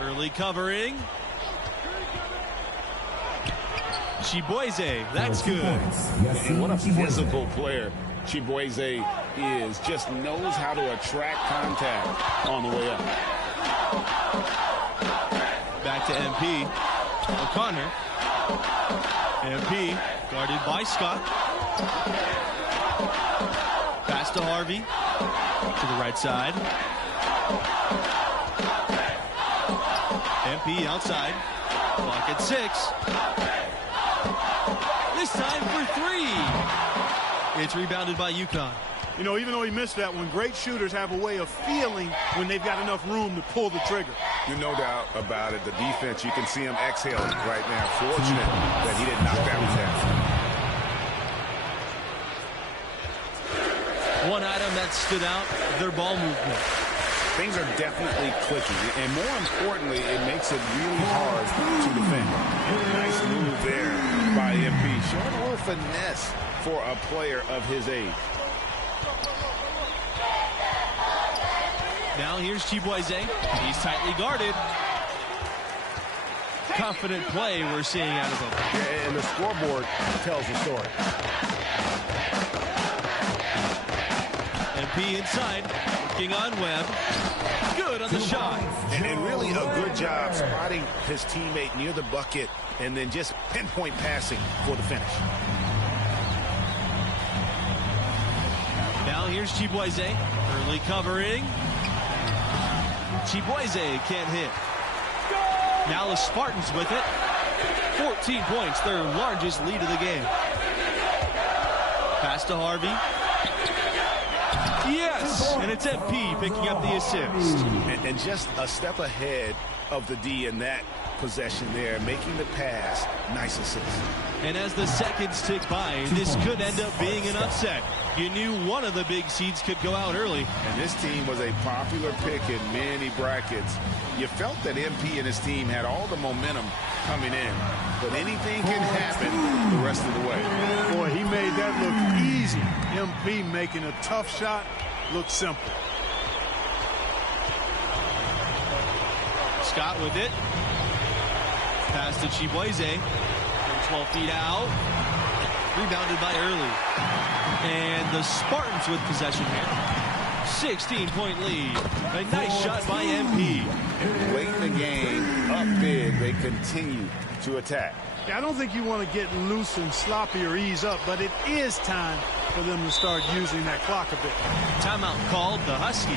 Early covering. Chiboise, that's good. And what a physical player Chiboise is. Just knows how to attract contact on the way up. Back to MP. O'Connor. MP guarded by Scott. Pass to Harvey. To the right side. MP outside. Clock at 6. This time for 3. It's rebounded by UConn. You know, even though he missed that one, great shooters have a way of feeling when they've got enough room to pull the trigger. There's no doubt about it. The defense, you can see him exhaling right now. Fortunate that he didn't knock that one down. One item that stood out, their ball movement. Things are definitely clicking, and more importantly, it makes it really hard to defend. Nice move there by MP. Showing a little finesse for a player of his age. Now here's Chiboise. He's tightly guarded. Confident play we're seeing out of him. Yeah, and the scoreboard tells the story. MP inside, working on Webb. Good on the shot. And really a good job spotting his teammate near the bucket and then just pinpoint passing for the finish. Now here's Chiboise. Early covering. Chiboise can't hit. Now the Spartans with it. 14 points, their largest lead of the game. Pass to Harvey. Yes, and it's MP picking up the assist. And just a step ahead of the D in that possession there, making the pass. Nice assist. And as the seconds tick by, this could end up being an upset. You knew one of the big seeds could go out early. And this team was a popular pick in many brackets. You felt that MP and his team had all the momentum coming in. But anything can happen the rest of the way. Boy, he made that look easy. MP making a tough shot look simple. Scott with it. Pass to Chiboise. 12 feet out. Rebounded by Early. And the Spartans with possession here. 16-point lead. A nice shot by MP. Late in the game, up big, they continue to attack. Yeah, I don't think you want to get loose and sloppy or ease up, but it is time for them to start using that clock a bit. Timeout called the Huskies.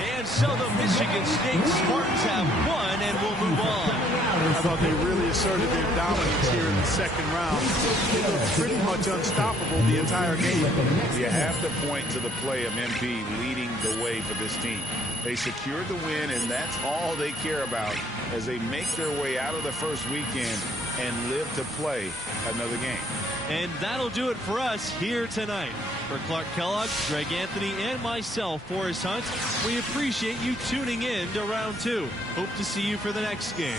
And so the Michigan State Spartans have won and will move on. I thought they really asserted their dominance here in the second round. They looked pretty much unstoppable the entire game. You have to point to the play of MP leading the way for this team. They secured the win, and that's all they care about as they make their way out of the first weekend and live to play another game. And that'll do it for us here tonight. For Clark Kellogg, Greg Anthony, and myself, Forrest Hunt, we appreciate you tuning in to round 2. Hope to see you for the next game.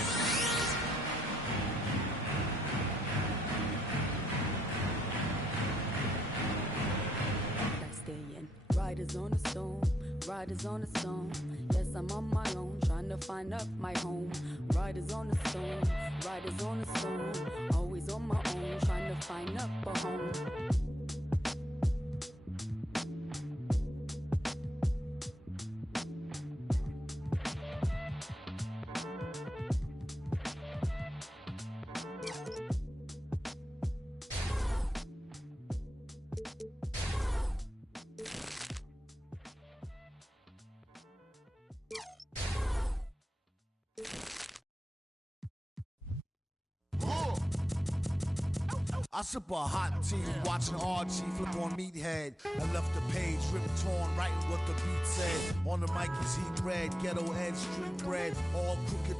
Riders on a stone, riders on a stone. Yes, I'm on my own, trying to find up my home. Riders on a stone, riders on a stone. Always on my own, trying to find up a home. I sip a hot tea, watching RG flip on Meathead. I left the page ripped torn, writing what the beat said. On the mic is heat red, ghetto edge, street bread, all crooked.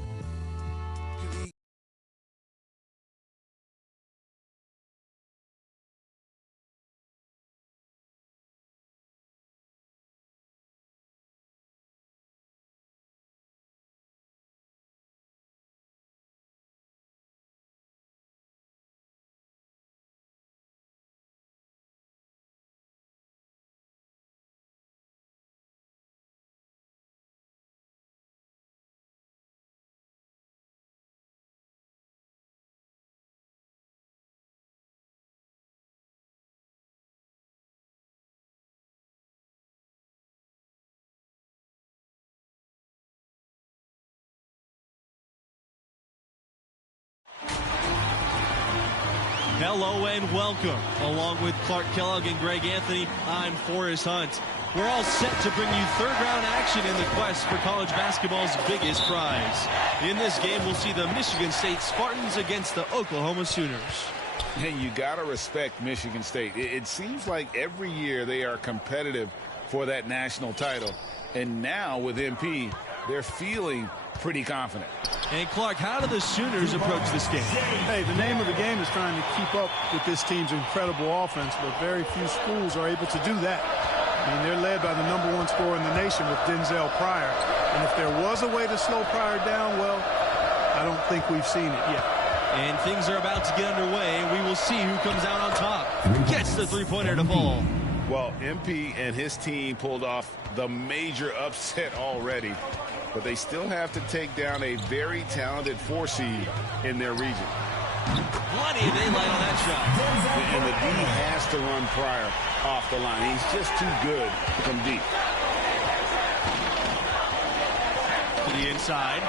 Hello and welcome. Along with Clark Kellogg and Greg Anthony, I'm Forrest Hunt. We're all set to bring you third-round action in the quest for college basketball's biggest prize. In this game, we'll see the Michigan State Spartans against the Oklahoma Sooners. And you got to respect Michigan State. It seems like every year they are competitive for that national title. And now with MP, they're feeling pretty confident. And Clark, how do the Sooners approach this game? Hey, the name of the game is trying to keep up with this team's incredible offense, but very few schools are able to do that. I mean, they're led by the #1 scorer in the nation with Denzel Pryor. And if there was a way to slow Pryor down, well, I don't think we've seen it yet. And things are about to get underway, and we will see who comes out on top. Gets the three-pointer to fall. Well, MP and his team pulled off the major upset already, but they still have to take down a very talented 4 seed in their region. Plenty of daylight on that shot. And the D has to run Pryor off the line. He's just too good from deep. To the inside.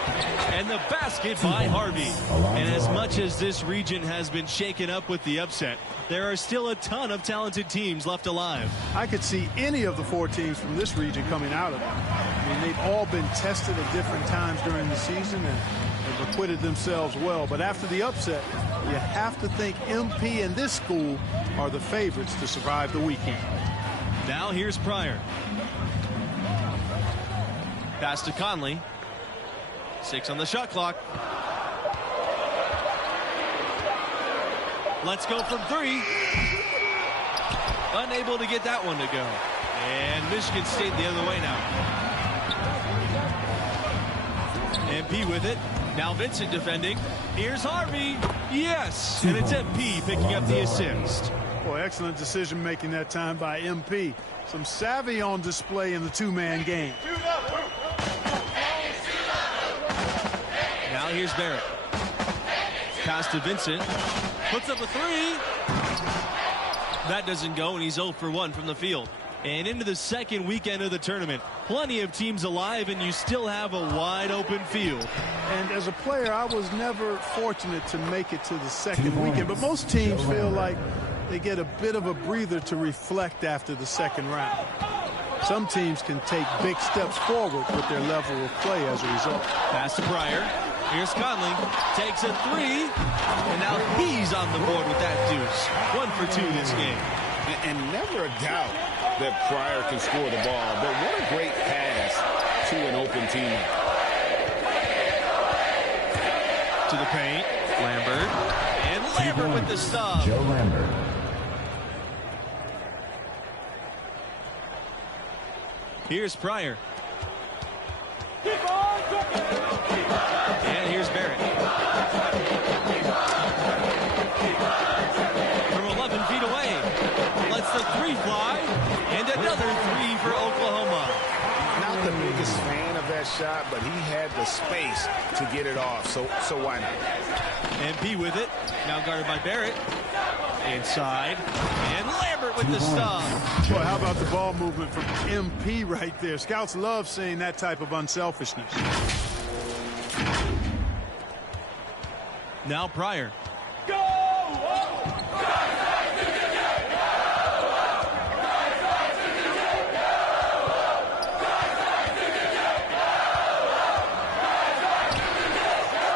And the basket by Harvey. And as much as this region has been shaken up with the upset, there are still a ton of talented teams left alive. I could see any of the 4 teams from this region coming out of it. I mean, they've all been tested at different times during the season and have acquitted themselves well. But after the upset, you have to think MP and this school are the favorites to survive the weekend. Now here's Pryor. Pass to Conley. 6 on the shot clock. Let's go from 3. Unable to get that one to go. And Michigan State the other way now. MP with it. Now Vincent defending. Here's Harvey. Yes. And it's MP picking up the assist. Boy, excellent decision making that time by MP. Some savvy on display in the 2-man game. Now here's Barrett. Pass to Vincent. Puts up a 3. That doesn't go, and he's 0 for 1 from the field. And into the second weekend of the tournament. Plenty of teams alive, and you still have a wide open field. And as a player, I was never fortunate to make it to the second weekend. But most teams feel like they get a bit of a breather to reflect after the second round. Some teams can take big steps forward with their level of play as a result. Pass to Pryor. Here's Conley. Takes a 3. And now he's on the board with that deuce. 1 for 2 this game. And never a doubt that Pryor can score the ball. But what a great pass to an open teammate. To the paint. Lambert. And Lambert with the stop. Joe Lambert. Here's Pryor. And here's Barrett. From 11 feet away. Lets the 3 fly. And another 3 for Oklahoma. Not the biggest fan of that shot, but he had the space to get it off. So why not? MP with it. Now guarded by Barrett. Inside. And Lambert with the stop. Boy, how about the ball movement from MP right there? Scouts love seeing that type of unselfishness. Now Pryor. Go!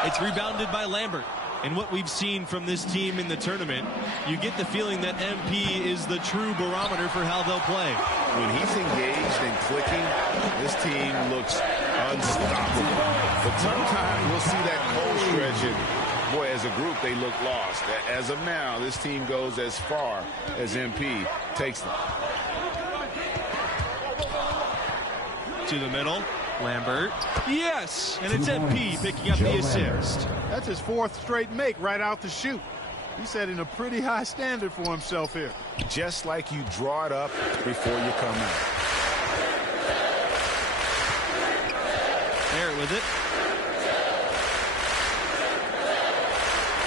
It's rebounded by Lambert. And what we've seen from this team in the tournament, you get the feeling that MP is the true barometer for how they'll play. When he's engaged and clicking, this team looks unstoppable. But sometimes we'll see that cold stretch, and boy, as a group, they look lost. As of now, this team goes as far as MP takes them. To the middle. Lambert. Yes! And it's MP picking up the assist. That's his 4th straight make right out the chute. He's setting a pretty high standard for himself here. Just like you draw it up before you come out. Barrett with it.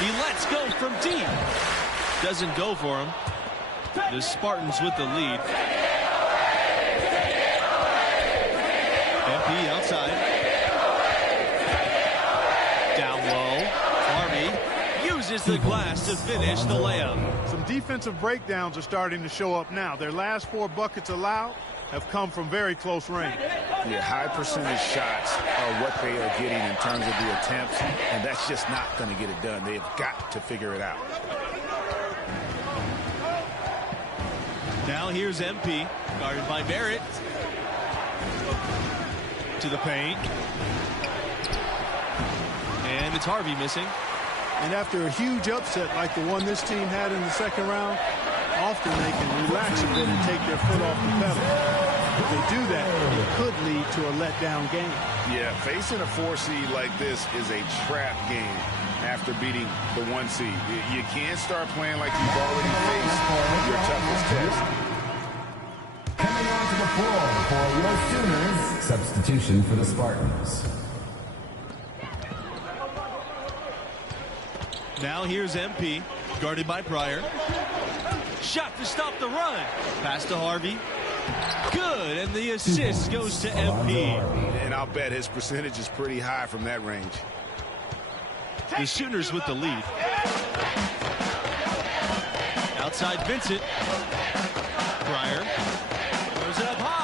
He lets go from deep. Doesn't go for him. The Spartans with the lead. MP outside. Down low. Harvey raises the glass to finish the layup. Some defensive breakdowns are starting to show up now. Their last 4 buckets allowed have come from very close range. Yeah, high percentage shots are what they are getting in terms of the attempts, and that's just not going to get it done. They've got to figure it out. Now here's MP, guarded by Barrett. To the paint. And it's Harvey missing. And after a huge upset like the one this team had in the second round, often they can relax a bit and take their foot off the pedal. If they do that, it could lead to a letdown game. Yeah, facing a 4 seed like this is a trap game after beating the 1 seed. You can't start playing like you've already faced your toughest test. Coming onto the floor for your Sooners, substitution for the Spartans. Now here's MP, guarded by Pryor. Shot to stop the run. Pass to Harvey. Good, and the assist goes to MP. And I'll bet his percentage is pretty high from that range. The Sooners with the lead. Outside Vincent. Pryor. Throws it up high.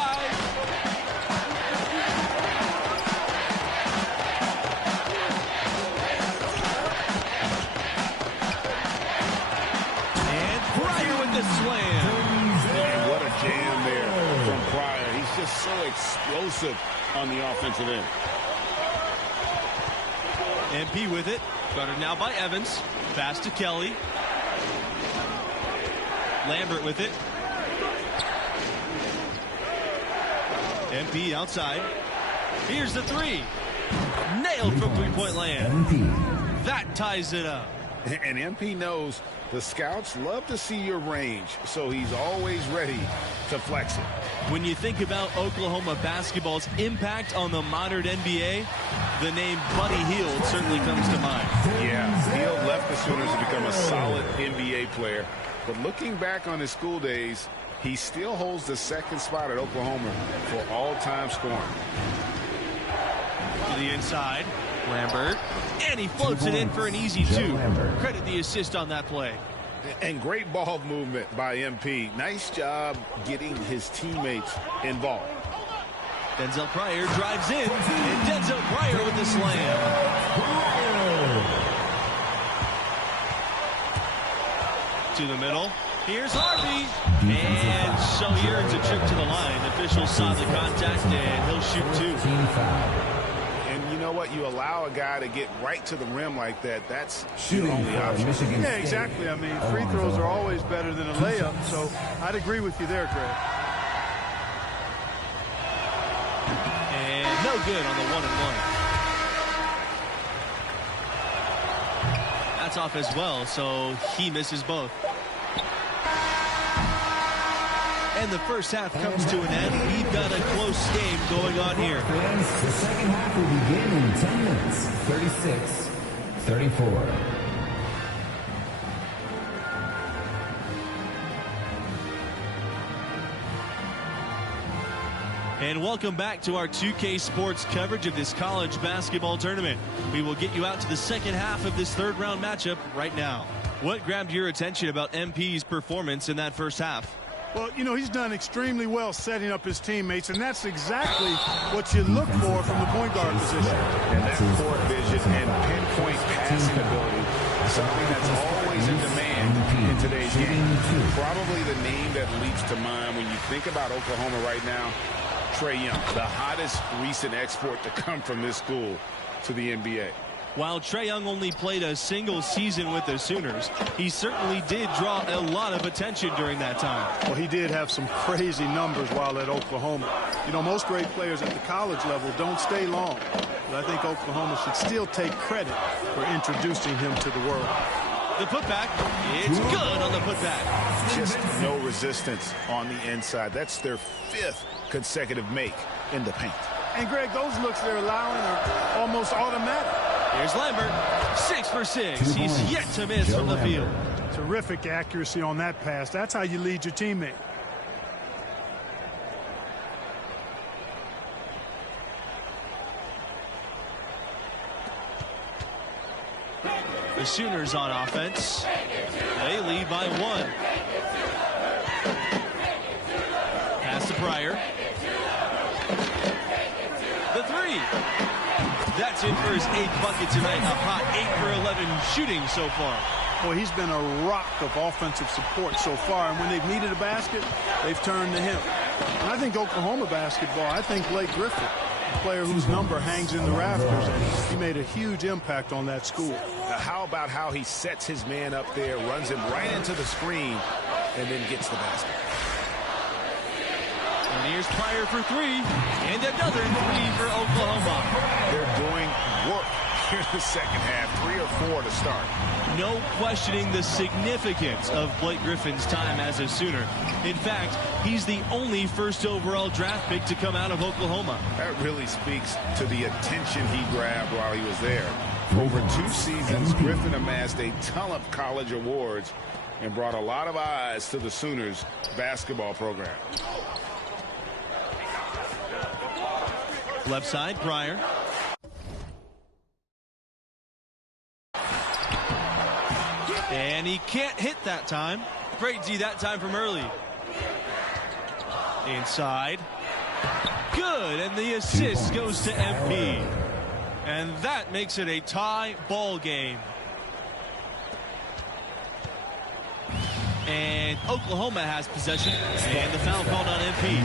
And Pryor with the slam. And what a jam there from Pryor. He's just so explosive on the offensive end. MP with it. Guarded now by Evans. Pass to Kelly. Lambert with it. MP outside. Here's the 3. Nailed from three-point land. MP. That ties it up. And MP knows the scouts love to see your range, so he's always ready to flex it. When you think about Oklahoma basketball's impact on the modern NBA, the name Buddy Hield certainly comes to mind. Yeah, Hield left the Sooners to become a solid NBA player. But looking back on his school days, he still holds the 2nd spot at Oklahoma for all-time scoring. To the inside, Lambert. And he floats it in for an easy 2. Credit the assist on that play. And great ball movement by MP. Nice job getting his teammates involved. Denzel Pryor drives in, and Denzel Pryor with the slam. To the middle. Here's Harvey. And so he earns a trip to the line. Officials saw the contact, and he'll shoot 2. And you know what? You allow a guy to get right to the rim like that. That's Shooting your only option. Michigan Yeah, State. exactly. I mean, free throws are always better than a layup, so I'd agree with you there, Greg. And no good on the 1-and-1. That's off as well, so he misses both. And the first half comes to an end. We've got a close game going on here. Friends, the second half will begin in 10 minutes. 36-34. And welcome back to our 2K Sports coverage of this college basketball tournament. We will get you out to the second half of this third round matchup right now. What grabbed your attention about MP's performance in that first half? Well, you know, he's done extremely well setting up his teammates, and that's exactly what you look for from the point guard position. And that court vision and pinpoint passing ability is something that's always in demand in today's game. Probably the name that leaps to mind when you think about Oklahoma right now, Trae Young, the hottest recent export to come from this school to the NBA. While Trae Young only played a single season with the Sooners, he certainly did draw a lot of attention during that time. Well, he did have some crazy numbers while at Oklahoma. You know, most great players at the college level don't stay long. But I think Oklahoma should still take credit for introducing him to the world. The putback, it's good on the putback. Just no resistance on the inside. That's their 5th consecutive make in the paint. And, Greg, those looks they're allowing are almost automatic. Here's Lambert, 6 for 6. He's yet to miss from the field. Terrific accuracy on that pass. That's how you lead your teammate. The Sooners on offense. They lead by 1. Pass to Pryor. The 3. That's in for his 8th bucket tonight. A hot 8 for 11 shooting so far. Well, he's been a rock of offensive support so far, and when they've needed a basket, they've turned to him. And I think Oklahoma basketball, I think Blake Griffin, a player whose number hangs in the rafters, and he made a huge impact on that school. How about how he sets his man up there, runs him right into the screen, and then gets the basket. And here's Pryor for 3, and another 3 for Oklahoma. They're doing work here in the second half, 3 or 4 to start. No questioning the significance of Blake Griffin's time as a Sooner. In fact, he's the only first overall draft pick to come out of Oklahoma. That really speaks to the attention he grabbed while he was there. Over 2 seasons, Griffin amassed a ton of college awards and brought a lot of eyes to the Sooners basketball program. Left side, Pryor. And he can't hit that time. Great D that time from early. Inside. Good, and the assist goes to MP. And that makes it a tie ball game. And Oklahoma has possession, and the foul called on MP.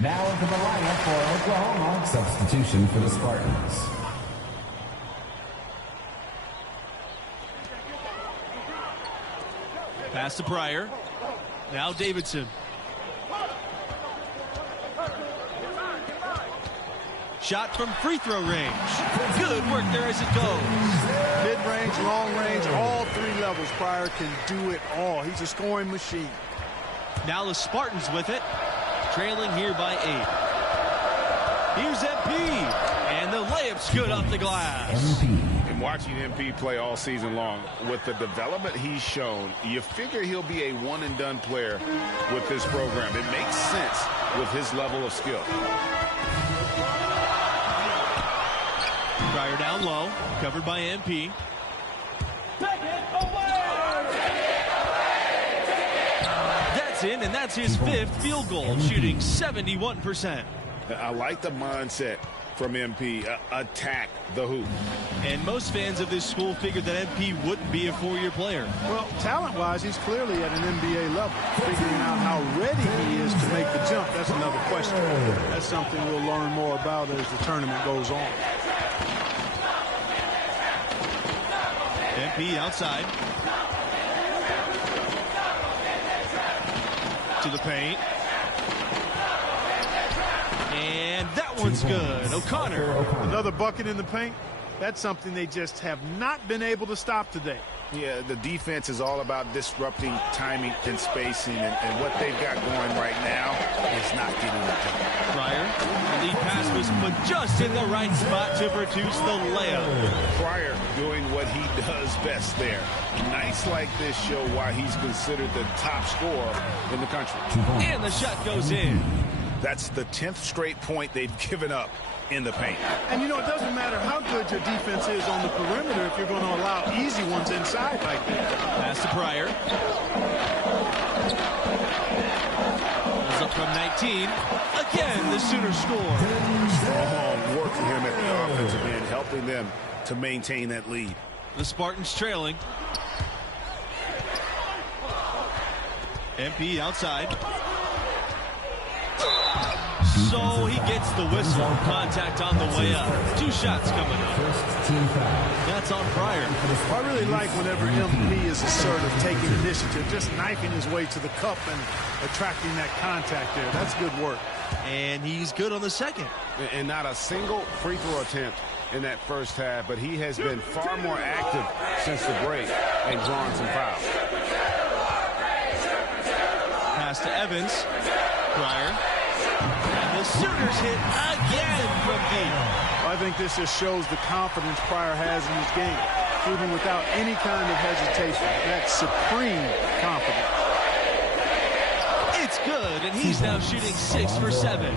Now into the lineup for Oklahoma. Substitution for the Spartans. Pass to Pryor. Now Davidson. Shot from free throw range. Good work there as it goes. Mid-range, long range, all 3 levels. Pryor can do it all. He's a scoring machine. Now the Spartans with it. Trailing here by 8. Here's MP. And the layup's good off the glass. And watching MP play all season long, with the development he's shown, you figure he'll be a one-and-done player with this program. It makes sense with his level of skill. Pryor down low, covered by MP. That's in, and that's his 5th field goal, shooting 71%. I like the mindset from MP. Attack the hoop. And most fans of this school figured that MP wouldn't be a 4-year player. Well, talent-wise, he's clearly at an NBA level. Figuring out how ready he is to make the jump, that's another question. That's something we'll learn more about as the tournament goes on. MP outside. To the paint. And that one's good. O'Connor. Another bucket in the paint. That's something they just have not been able to stop today. Yeah, the defense is all about disrupting timing and spacing, and what they've got going right now is not getting it done. Pryor, the lead pass was put just in the right spot to produce the layup. Pryor doing what he does best there. Nights like this show why he's considered the top scorer in the country. And the shot goes in. That's the 10th straight point they've given up in the paint. And, you know, it doesn't matter how good your defense is on the perimeter if you're going to allow easy ones inside like that. Pass to Pryor. Goes up from 19. Again, the Sooners score. Strong work for him at the offensive end, helping them to maintain that lead. The Spartans trailing. MP outside. So he gets the whistle. Contact on the way up. 2 shots coming up. That's on Pryor. I really like whenever MP is assertive, taking initiative, just knifing his way to the cup and attracting that contact there. That's good work. And he's good on the second. And not a single free throw attempt in that first half, but he has been far more active since the break and drawn some fouls. Pass to Evans. Pryor. And the Sooners hit again from deep. I think this just shows the confidence Pryor has in his game, shooting without any kind of hesitation. That's supreme confidence. It's good, and he's now shooting 6 for 7.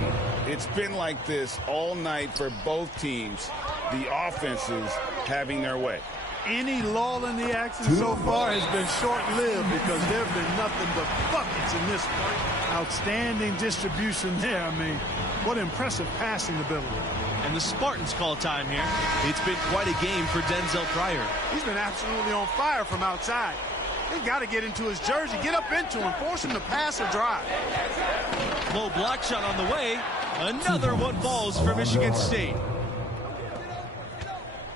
It's been like this all night for both teams. The offenses having their way. Any lull in the action so far has been short-lived because there have been nothing but buckets in this one. Outstanding distribution there. I mean, what impressive passing ability. And the Spartans call time here. It's been quite a game for Denzel Pryor. He's been absolutely on fire from outside. They've got to get into his jersey, get up into him, force him to pass or drive. Low block shot on the way. Another one falls for Michigan State.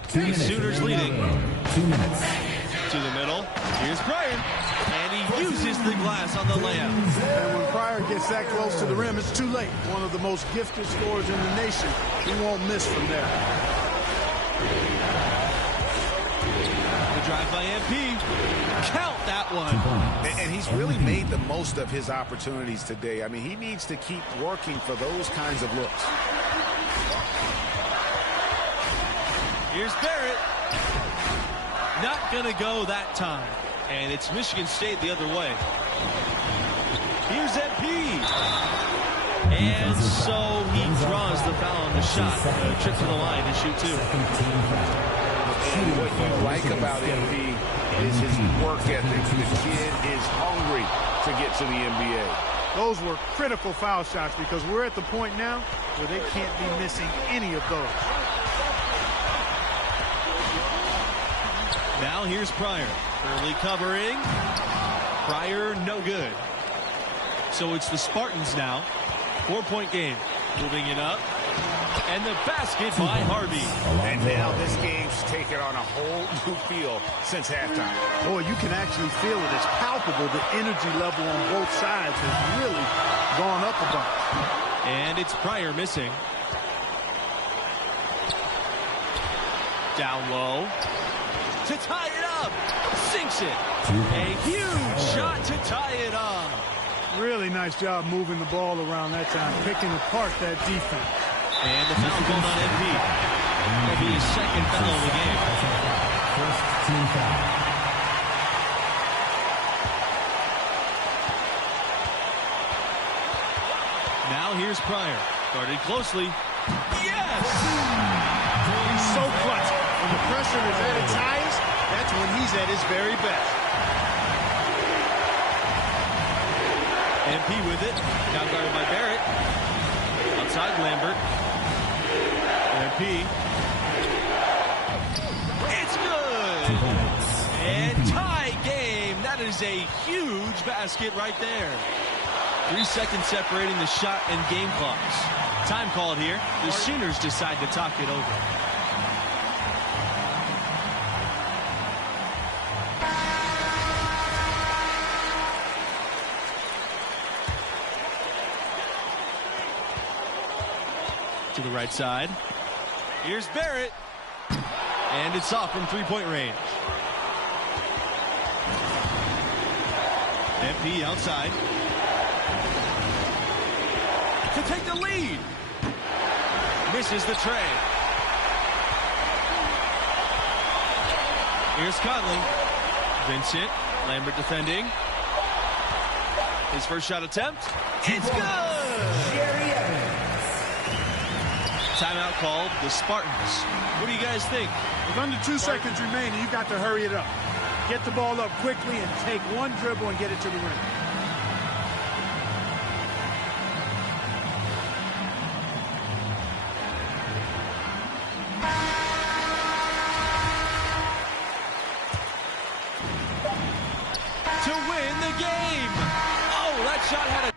Sooners leading. 2 minutes. To the middle. Here's Pryor. And he uses the glass on the layup. And when Pryor gets that close to the rim, it's too late. One of the most gifted scorers in the nation. He won't miss from there. The drive by MP. Count that one. And he's really made the most of his opportunities today. I mean, he needs to keep working for those kinds of looks. Here's Barrett. Not going to go that time. And it's Michigan State the other way. Here's MP. And so he draws the foul on the shot. Trip to the line to shoot two. And what you like about MP is his work ethic. The kid is hungry to get to the NBA. Those were critical foul shots because we're at the point now where they can't be missing any of those. Now here's Pryor. Early covering. Pryor no good. So it's the Spartans now. 4-point game. Moving it up. And the basket by Harvey. And now this game's taken on a whole new feel since halftime. Boy, you can actually feel it. It's palpable. The energy level on both sides has really gone up a bunch. And it's Pryor missing. Down low. To tie it up. Sinks it. A huge shot to tie it up. Really nice job moving the ball around that time, picking apart that defense. And the foul called on MP. That'll be his second foul of the game. First team foul. Now here's Pryor. Guarded closely. Yes! He's so clutch. When the pressure is at its highest, that's when he's at his very best. MP with it. Now guarded by Barrett. Outside Lambert. MP. It's good! And tie game. That is a huge basket right there. 3 seconds separating the shot and game clocks. Time called here. The Sooners decide to talk it over. To the right side. Here's Barrett. And it's off from 3-point range. MP outside. To take the lead. Misses the tray. Here's Conley. Vincent. Lambert defending. His first shot attempt. It's good! Timeout called, the Spartans. What do you guys think? With under 2 seconds remaining, you've got to hurry it up. Get the ball up quickly and take one dribble and get it to the rim. To win the game. Oh, that shot had a